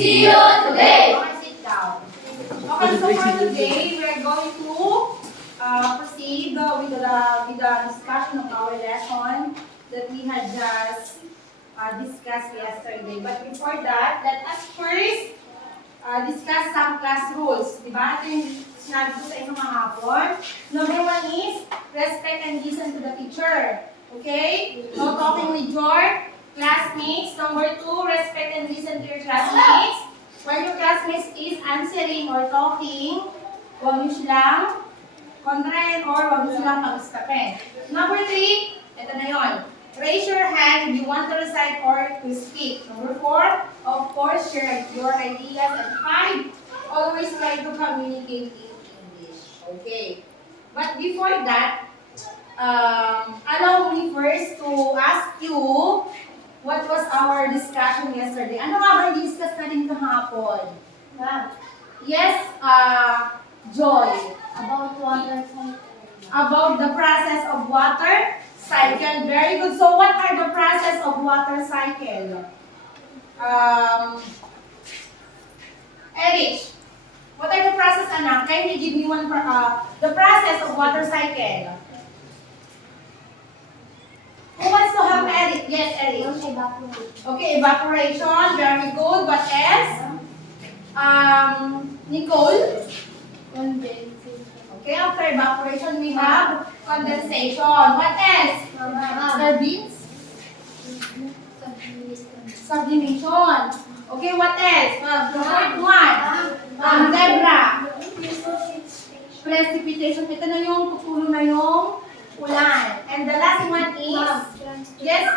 See you today. Okay, sit down. Okay, so for today, we're going to proceed with the discussion of our lesson that we had just discussed yesterday. But before that, let us first discuss some class rules. Diba? Ito yung sinabi ko sa inyo kahapon. Number 1 is respect and listen to the teacher. Okay? No talking with your classmates. Number 2, respect and listen to your classmates. When your classmates is answering or talking, huwag niyo silang kontrahin or huwag niyo silang pag-stopin. Number 3, ito na yun. Raise your hand if you want to recite or to speak. Number 4, of course, share your ideas. And 5, always try to communicate in English. Okay. But before that, allow me first to ask you what was our discussion yesterday. Ano nga ba yung discuss natin kahapon? Yes, Joy. About water cycle. About the process of water cycle. Very good. So what are the process of water cycle? Erich, what are the process, anak? Can you give me one the process of water cycle? Who wants to help Eric? Yes, Eric. Okay, evaporation. Very good. What else? Nicole? Condensation. Okay, after evaporation, we have condensation. What else? Turbines? Sublimation. Okay, what else? The fourth one. Zebra. Precipitation. Ito na yung tutulo na yung ulan. And the last one is, yes,